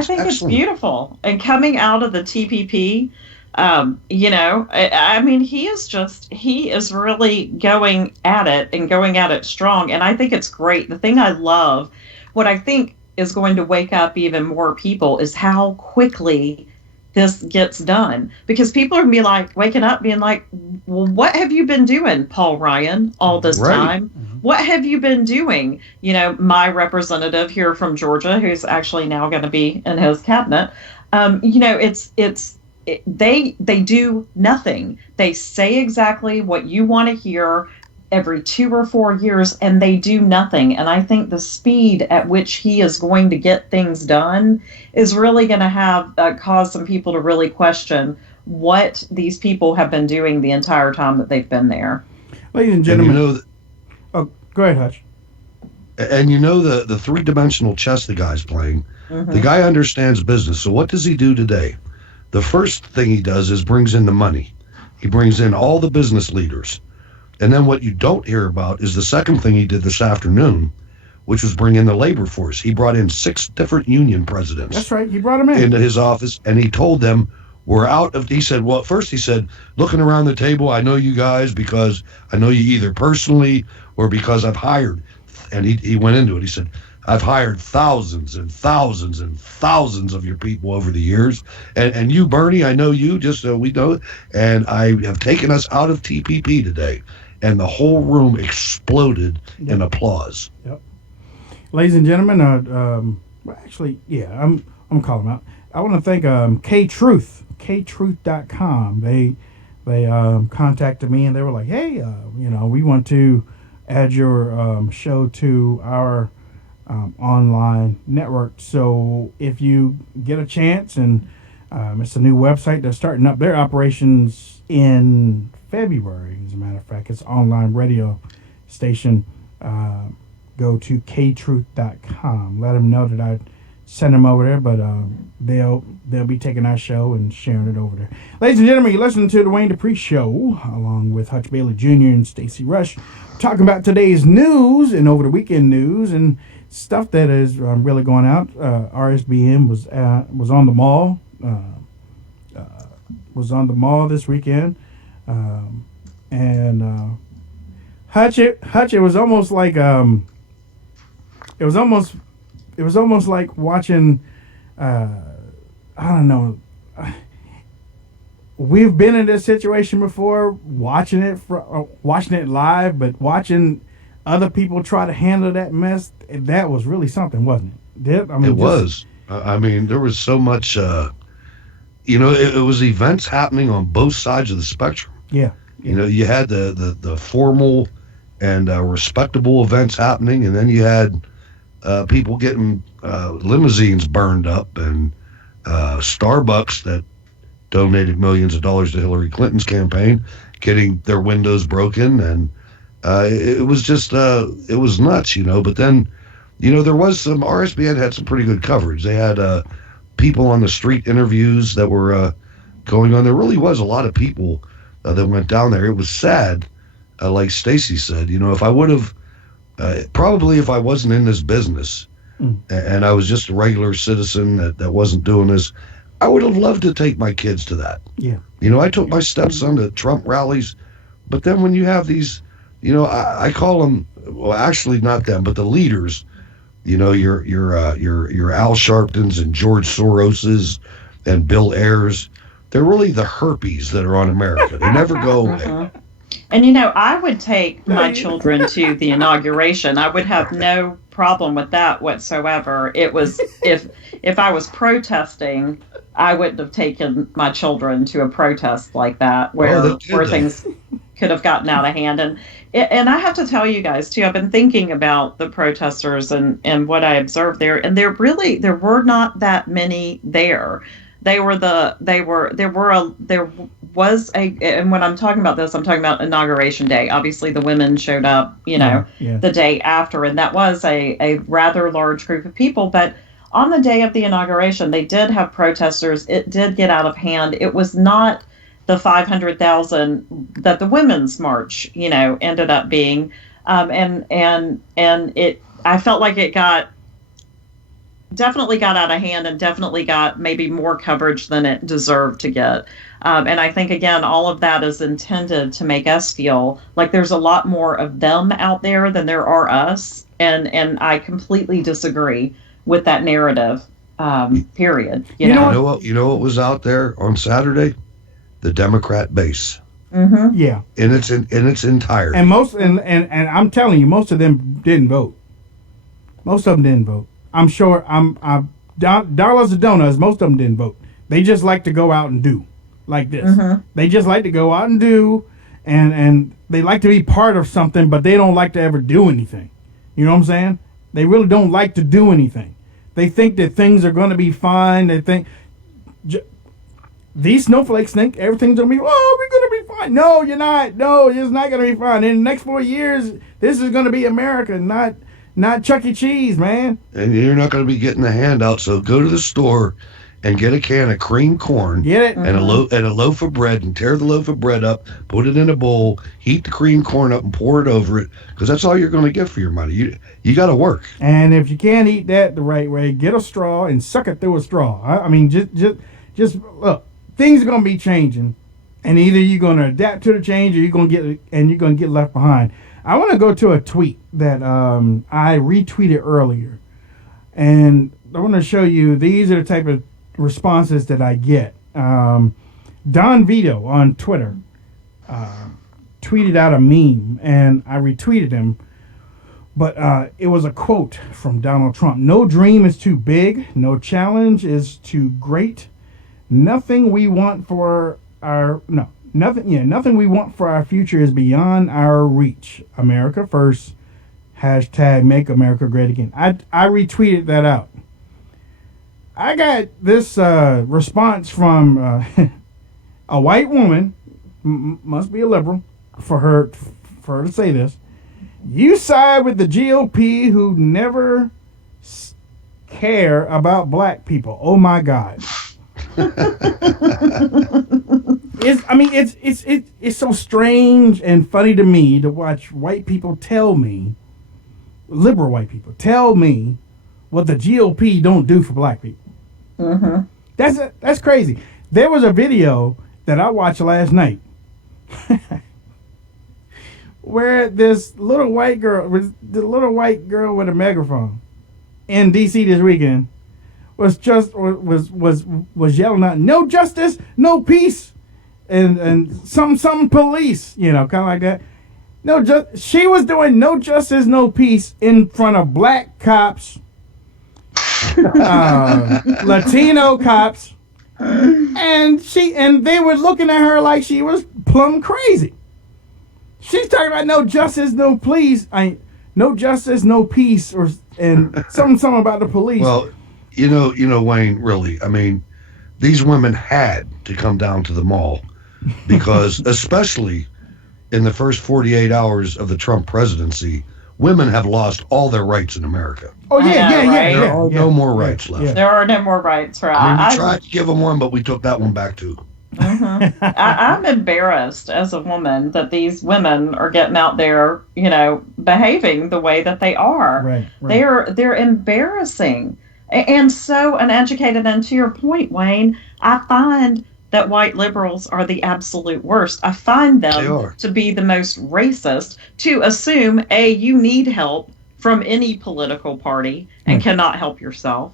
think it's beautiful. And coming out of the TPP, I mean, he is really going at it and going at it strong. And I think it's great. The thing I love, what I think is going to wake up even more people, is how quickly this gets done. Because people are going to be like, waking up being like, well, what have you been doing, Paul Ryan, all this time? What have you been doing? My representative here from Georgia, who's actually now going to be in his cabinet, they do nothing. They say exactly what you want to hear every 2 or 4 years, and they do nothing. And I think the speed at which he is going to get things done is really going to have cause some people to really question what these people have been doing the entire time that they've been there. Ladies and gentlemen, go ahead, Hutch. And the three-dimensional chess the guy's playing, the guy understands business. So what does he do today? The first thing he does is brings in the money. He brings in all the business leaders. And then what you don't hear about is the second thing he did this afternoon, which was bring in the labor force. He brought in 6 different union presidents. That's right. He brought them in. Into his office, and he told them, he said, looking around the table, I know you guys because I know you either personally or because I've hired. And he went into it. He said, I've hired thousands and thousands and thousands of your people over the years. And you, Bernie, I know you, just so we know. And I have taken us out of TPP today. And the whole room exploded in applause. Yep. Ladies and gentlemen, I'm calling them out. I want to thank K-Truth, Truth.com. They They contacted me and they were like, hey, we want to add your show to our online network. So if you get a chance, and it's a new website, they're starting up their operations in February, as a matter of fact. It's an online radio station. Go to ktoruth.com. Let them know that I sent them over there, but they'll be taking our show and sharing it over there. Ladies and gentlemen, you listen to the Wayne Dupree Show, along with Hutch Bailey Jr. and Stacey Rush, talking about today's news and over the weekend news and stuff that is really going out. RSBN was on the mall. Was on the mall this weekend, and Hutch. It was almost like it was almost like watching. I don't know. We've been in this situation before, watching it live, but watching other people try to handle that mess. That was really something, wasn't it? It was. I mean, there was so much. It was events happening on both sides of the spectrum. Yeah. You had the formal and respectable events happening, and then you had people getting limousines burned up, and Starbucks that donated millions of dollars to Hillary Clinton's campaign getting their windows broken, and it was just it was nuts, But then, there was some RSBN had some pretty good coverage. They had people on the street interviews that were going on. There really was a lot of people that went down there. It was sad, like Stacey said. If I would have, probably if I wasn't in this business and I was just a regular citizen that wasn't doing this, I would have loved to take my kids to that. Yeah. I took my stepson to Trump rallies, but then when you have these, I call them, well, actually not them, but the leaders. Your Al Sharptons and George Soroses and Bill Ayers. They're really the herpes that are on America. They never go away. And I would take my children to the inauguration. I would have no problem with that whatsoever. It was if I was protesting, I wouldn't have taken my children to a protest like that where things could have gotten out of hand. And I have to tell you guys too, I've been thinking about the protesters and what I observed there, and there were not that many there. And when I'm talking about this, I'm talking about Inauguration Day. Obviously the women showed up, the day after, and that was a rather large group of people, but on the day of the inauguration, they did have protesters. It did get out of hand. It was not the 500,000 that the Women's March, ended up being, and I felt like it definitely got out of hand and definitely got maybe more coverage than it deserved to get. And I think, again, all of that is intended to make us feel like there's a lot more of them out there than there are us. And I completely disagree with that narrative, period. You know what was out there on Saturday? The Democrat base. Mm-hmm. Yeah. In its entirety. And and I'm telling you, most of them didn't vote. Most of them didn't vote. I'm sure dollars to donuts, most of them didn't vote. They just like to go out and do like this. Mm-hmm. They just like to go out and do, and they like to be part of something, but they don't like to ever do anything. You know what I'm saying? They really don't like to do anything. They think that things are going to be fine. They think these snowflakes think everything's going to be, we're going to be fine. No, you're not. No, it's not going to be fine. In the next 4 years, this is going to be America, not Chuck E. Cheese, man. And you're not going to be getting the handout, so go to the store and get a can of cream corn. Get it? And a loaf of bread, and tear the loaf of bread up, put it in a bowl, heat the cream corn up and pour it over it, because that's all you're going to get for your money. You got to work. And if you can't eat that the right way, get a straw and suck it through a straw. I mean, just look, things are going to be changing, and either you're going to adapt to the change or you're going to get left behind. I want to go to a tweet that I retweeted earlier, and I want to show you, these are the type of responses that I get. Don Vito on Twitter tweeted out a meme, and I retweeted him, but it was a quote from Donald Trump. "No dream is too big, no challenge is too great, nothing we want for our Nothing we want for our future is beyond our reach. America first. Hashtag Make America Great Again. I retweeted that out. I got this response from a white woman, must be a liberal, for her to say this. You side with the GOP who never care about black people. Oh my God. It's so strange and funny to me to watch white people tell me, liberal white people tell me what the GOP don't do for black people. Mm-hmm. That's crazy. There was a video that I watched last night where this little white girl with a megaphone in DC this weekend was yelling out, "No justice, no peace," and some police, kind of like that. She was doing no justice, no peace in front of black cops, Latino cops, and they were looking at her like she was plumb crazy. She's talking about no justice, no peace. No justice, no peace, and something about the police. Well, Wayne, really, these women had to come down to the mall because, especially in the first 48 hours of the Trump presidency, women have lost all their rights in America. Oh, yeah. There are no more rights left. Yeah. There are no more rights, right? We tried to give them one, but we took that one back too. Mm-hmm. I'm embarrassed as a woman that these women are getting out there, behaving the way that they are. Right. They're embarrassing and so uneducated. And to your point, Wayne, I find that white liberals are the absolute worst. I find them to be the most racist, to assume, A, you need help from any political party and cannot help yourself.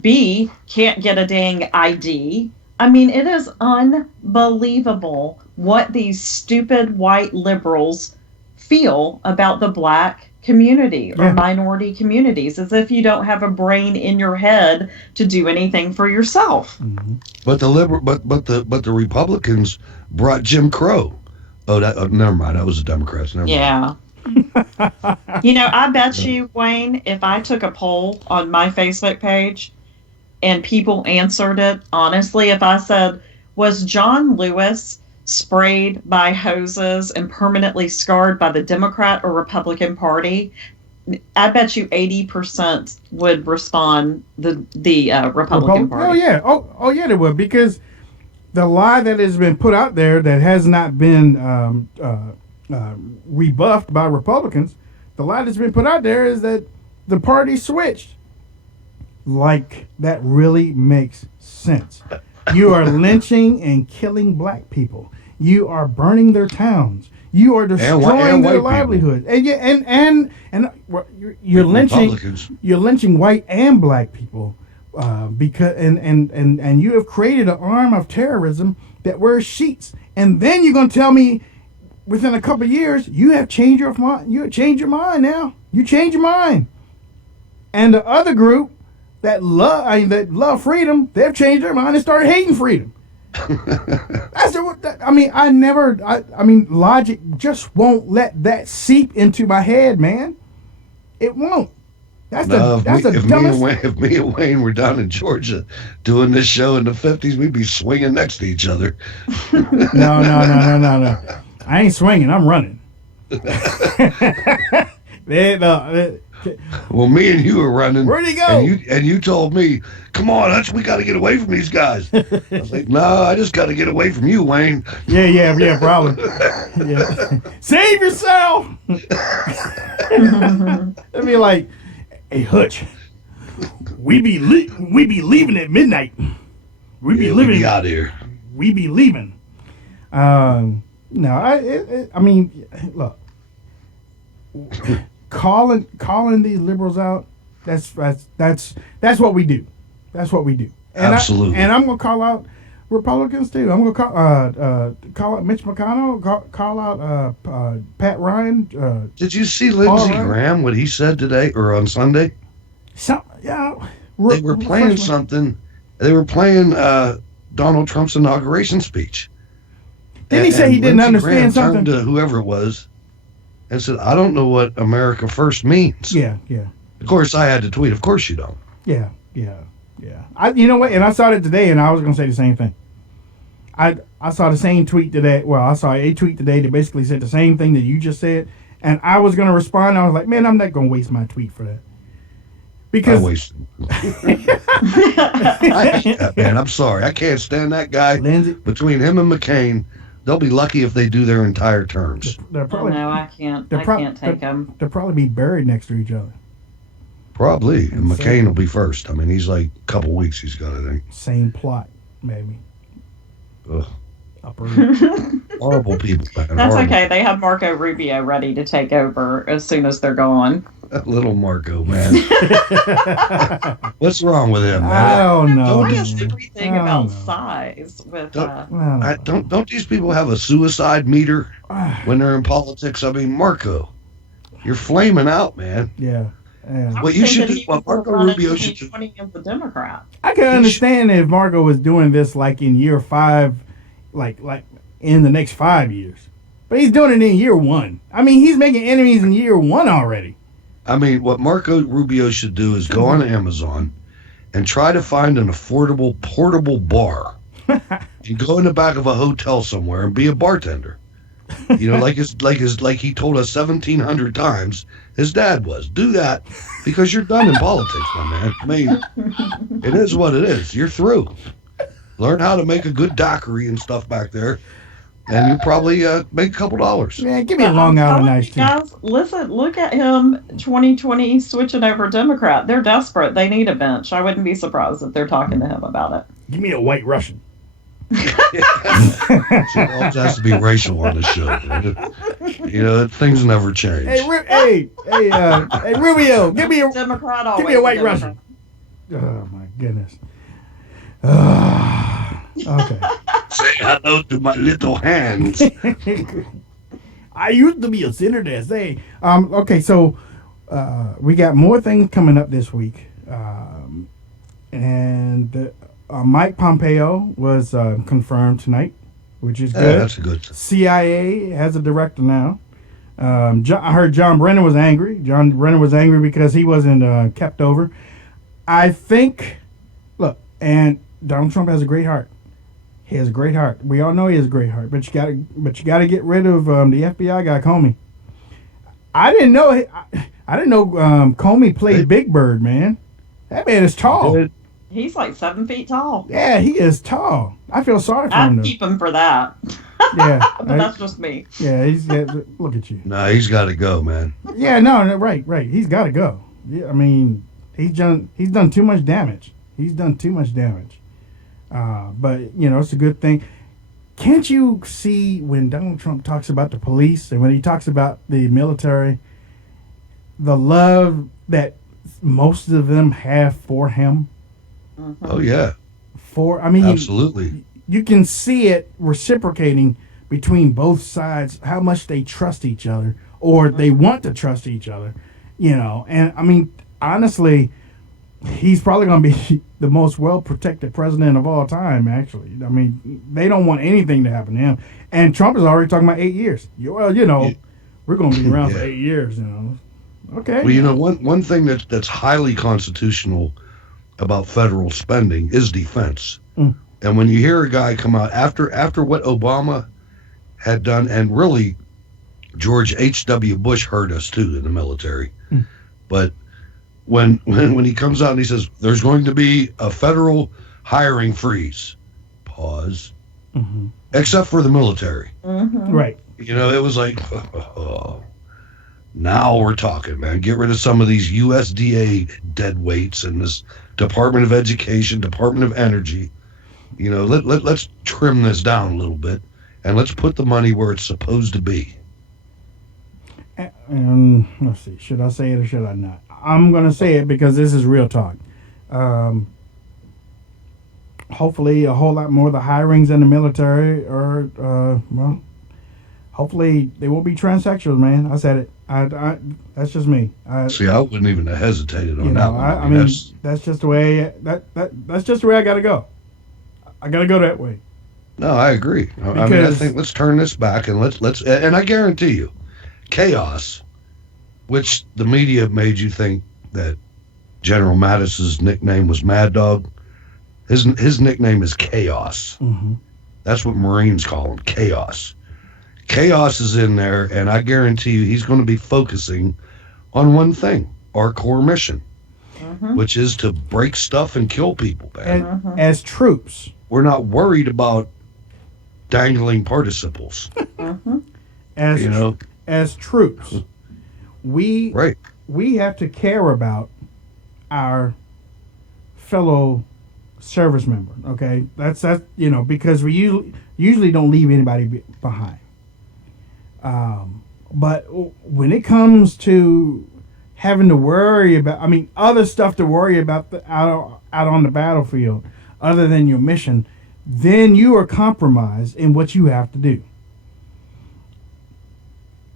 B, can't get a dang ID. It is unbelievable what these stupid white liberals feel about the black community or minority communities, as if you don't have a brain in your head to do anything for yourself. Mm-hmm. But the Republicans brought Jim Crow. Never mind. That was the Democrats. Never mind. I bet you, Wayne, if I took a poll on my Facebook page and people answered it honestly, if I said, was John Lewis sprayed by hoses and permanently scarred by the Democrat or Republican Party, I bet you 80% would respond the Republican Party. Oh yeah, they would, because the lie that has been put out there that has not been rebuffed by Republicans, the lie that's been put out there is that the party switched. Like, that really makes sense. You are lynching and killing black people. You are burning their towns. You are destroying their livelihood. And you're lynching white and black people because and you have created an arm of terrorism that wears sheets. And then you're going to tell me within a couple of years you have changed your mind. You have changed your mind now. You change your mind. And the other group that love freedom, they've changed their mind and started hating freedom. Logic just won't let that seep into my head, man. It won't. If me and Wayne were down in Georgia doing this show in the 50s, we'd be swinging next to each other. No. I ain't swinging. I'm running. Well, me and you were running. Where'd he go? And you told me, "Come on, Hutch, we got to get away from these guys." I was like, "No, I just got to get away from you, Wayne." Yeah, probably. Yeah. Save yourself. It'd be like, "Hey, Hutch, we be leaving at midnight. We be out here. We be leaving." Look. Calling these liberals out, that's what we do. That's what we do. And absolutely. And I'm gonna call out Republicans too. I'm gonna call out Mitch McConnell. Call out Pat Ryan. Did you see Lindsey Graham? What he said today or on Sunday? They were playing something. They were playing Donald Trump's inauguration speech, Didn't he say he didn't Lindsey understand Graham something? Turned to whoever it was and said, I don't know what America first means. Yeah. Of course, I had to tweet, of course you don't. Yeah. You know what? And I saw it today, and I was going to say the same thing. I saw the same tweet today. Well, I saw a tweet today that basically said the same thing that you just said. And I was going to respond. I was like, man, I'm not going to waste my tweet for that. Because I wasted. Man, I'm sorry. I can't stand that guy. Lindsey, between him and McCain, they'll be lucky if they do their entire terms. No, I can't. I can't take them. They'll probably be buried next to each other. Probably. And McCain will be first. I mean, he's like a couple weeks he's got, I think. Same plot, maybe. Ugh. Upper. Horrible people, man. That's Horrible. okay. They have Marco Rubio ready to take over as soon as they're gone. That little Marco, man. What's wrong with him, man? I don't know. Why is everything about size with Don't these people have a suicide meter when they're in politics? I mean, Marco, you're flaming out, man. Yeah. What you should do, what Marco Rubio should do. As a Democrat. I can understand if Marco was doing this like in year 5, like in the next 5 years. But he's doing it in year 1. I mean, he's making enemies in year 1 already. I mean, what Marco Rubio should do is go on Amazon and try to find an affordable portable bar and go in the back of a hotel somewhere and be a bartender. You know, like he told us 1,700 times his dad was. Do that because you're done in politics, my man. I mean, it is what it is. You're through. Learn how to make a good daiquiri and stuff back there, and you probably make a couple dollars. Man, give me a Long Island iced tea. Guys, listen, look at him 2020 switching over Democrat. They're desperate. They need a bench. I wouldn't be surprised if they're talking to him about it. Give me a white Russian. It always has to be racial on the show. You know, things never change. Hey, Rubio, give me a Democrat. Give me a white Russian. Oh my goodness. Okay. Say hello to my little hands. I used to be a senator. Say, okay, so we got more things coming up this week, and Mike Pompeo was confirmed tonight, which is good. Yeah, that's good. CIA has a director now. I heard John Brennan was angry. John Brennan was angry because he wasn't kept over. I think, look, and Donald Trump has a great heart. He has a great heart. We all know he has a great heart, but you got to get rid of the FBI guy, Comey. I didn't know Comey played Big Bird, man. That man is tall. He's like 7 feet tall. Yeah, he is tall. I feel sorry for him. I'd keep him for that. Yeah, but that's just me. Yeah, look at you. No, he's got to go, man. Yeah, no, right. He's got to go. Yeah, I mean, he's done too much damage. He's done too much damage. But you know, it's a good thing. Can't you see when Donald Trump talks about the police and when he talks about the military, the love that most of them have for him? Mm-hmm. Oh yeah. Absolutely. You can see it reciprocating between both sides, how much they trust each other or they want to trust each other, you know. And I mean, honestly, he's probably going to be the most well-protected president of all time, actually. I mean, they don't want anything to happen to him. And Trump is already talking about 8 years. Well, you know, we're going to be around for 8 years, you know. Okay. Well, you know, one thing that's highly constitutional about federal spending is defense. Mm. And when you hear a guy come out after what Obama had done, and really George H.W. Bush hurt us too in the military, but when he comes out and he says there's going to be a federal hiring freeze, pause, except for the military, right? You know, it was like, oh, now we're talking, man. Get rid of some of these USDA dead weights and this Department of Education, Department of Energy. You know, let's trim this down a little bit, and let's put the money where it's supposed to be. Let's see. Should I say it or should I not? I'm going to say it because this is real talk. Hopefully, a whole lot more of the hirings in the military are, hopefully they won't be transsexuals, man. I said it. That's just me. I wouldn't even have hesitated on that one. I mean, that's just the way. That's just the way I got to go. I got to go that way. No, I agree. I mean, I think let's turn this back and let's and I guarantee you, chaos, which the media made you think that General Mattis's nickname was Mad Dog. His nickname is Chaos. Mm-hmm. That's what Marines call him, Chaos. Chaos is in there, and I guarantee you he's going to be focusing on one thing, our core mission, which is to break stuff and kill people, man. As troops. We're not worried about dangling participles. As troops, we have to care about our fellow service member. Okay, that's because we usually don't leave anybody behind. But when it comes to having to worry about, other stuff to worry about out on the battlefield, other than your mission, then you are compromised in what you have to do.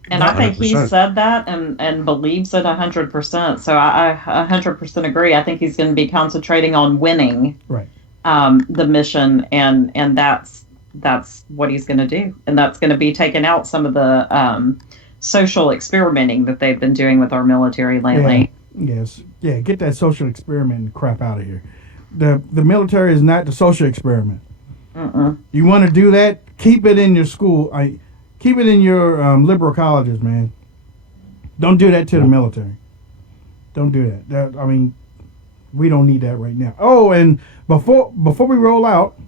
And I think he said that and believes it 100%. So I 100% agree. I think he's going to be concentrating on winning the mission, and that's what he's going to do. And that's going to be taking out some of the social experimenting that they've been doing with our military lately. Yeah, get that social experiment crap out of here. The military is not the social experiment. You want to do that? Keep it in your school. Keep it in your liberal colleges, man. Don't do that to the military. Don't do that. We don't need that right now. Oh, and before we roll out,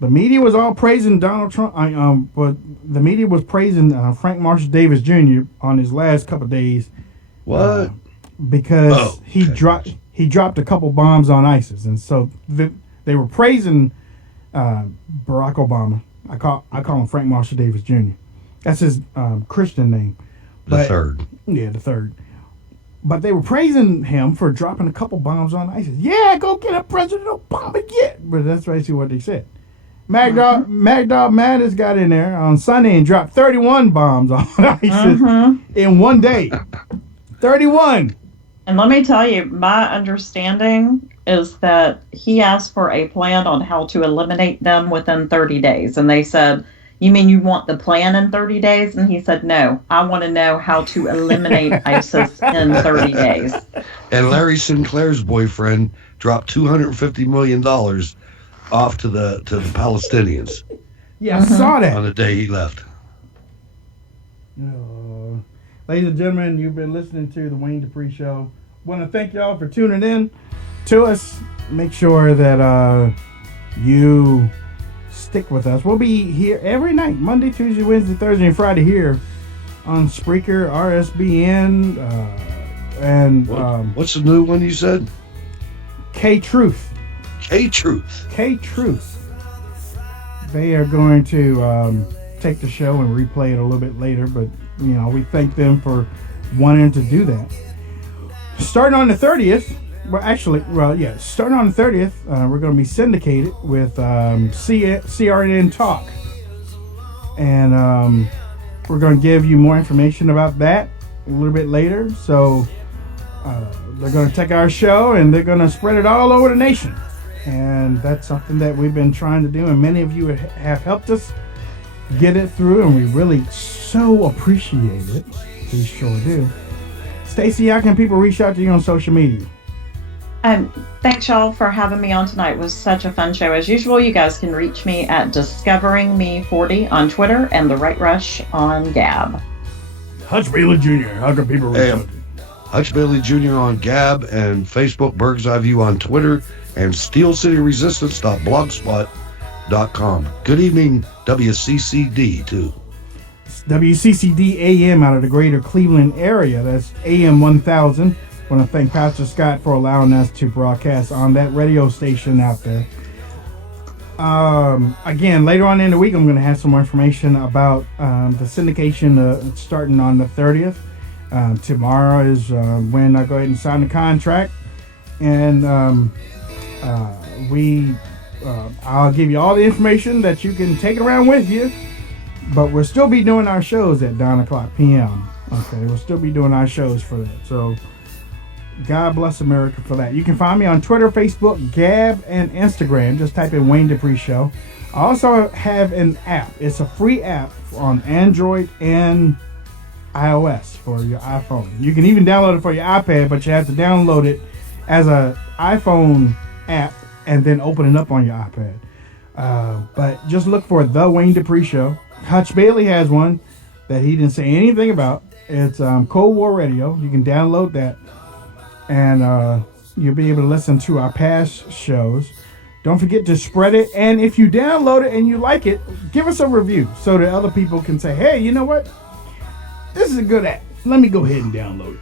the media was all praising Donald Trump. But the media was praising Frank Marshall Davis Jr. on his last couple of days. What? Because he dropped a couple bombs on ISIS, and so they were praising Barack Obama. I call him Frank Marshall Davis Jr. That's his Christian name. The third. Yeah, the third. But they were praising him for dropping a couple bombs on ISIS. Yeah, go get a President Obama yet. But that's basically what they said. Magdal Mattis got in there on Sunday and dropped 31 bombs on ISIS in one day. 31. And let me tell you, my understanding is that he asked for a plan on how to eliminate them within 30 days. And they said, you mean you want the plan in 30 days? And he said, no, I want to know how to eliminate ISIS in 30 days. And Larry Sinclair's boyfriend dropped $250 million off to the Palestinians. Yeah, I saw that. On the day he left. Ladies and gentlemen, you've been listening to the Wayne Dupree Show. Want to thank y'all for tuning in to us. Make sure that you stick with us. We'll be here every night, Monday, Tuesday, Wednesday, Thursday, and Friday here on Spreaker, RSBN, and what's the new one you said? K-Truth. They are going to take the show and replay it a little bit later, but we thank them for wanting to do that. Starting on the 30th, starting on the 30th, we're going to be syndicated with CRN Talk. And we're going to give you more information about that a little bit later. So they're going to take our show and they're going to spread it all over the nation. And that's something that we've been trying to do, and many of you have helped us get it through, and we really so appreciate it. We sure do. Stacy, how can people reach out to you on social media? Thanks, y'all, for having me on tonight. It was such a fun show. As usual, you guys can reach me at DiscoveringMe40 on Twitter and The Right Rush on Gab. Hutch Bailey Jr., how can people reach out to you? Hutch Bailey Jr. on Gab and Facebook, Bird's Eye View on Twitter, and SteelCityResistance.blogspot.com. Good evening, WCCD, too. WCCD AM out of the greater Cleveland area. That's AM 1000. I want to thank Pastor Scott for allowing us to broadcast on that radio station out there. Again, later on in the week, I'm going to have some more information about the syndication starting on the 30th. Tomorrow is when I go ahead and sign the contract. And I'll give you all the information that you can take around with you. But we'll still be doing our shows at 9 o'clock p.m. Okay, we'll still be doing our shows for that. So God bless America for that. You can find me on Twitter, Facebook, Gab, and Instagram. Just type in Wayne Dupree Show. I also have an app. It's a free app on Android and iOS for your iPhone. You can even download it for your iPad, but you have to download it as an iPhone app and then open it up on your iPad. But just look for The Wayne Dupree Show. Hutch Bailey has one that he didn't say anything about. It's Cold War Radio. You can download that, and you'll be able to listen to our past shows. Don't forget to spread it. And if you download it and you like it, give us a review so that other people can say, hey, you know what? This is a good app. Let me go ahead and download it.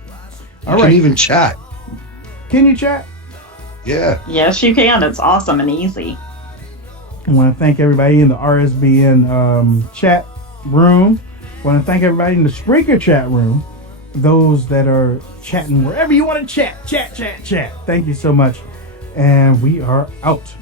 You can even chat. Can you chat? Yeah. Yes, you can. It's awesome and easy. I want to thank everybody in the RSBN chat room. I want to thank everybody in the Spreaker chat room. Those that are chatting wherever you want to chat. Thank you so much. And we are out.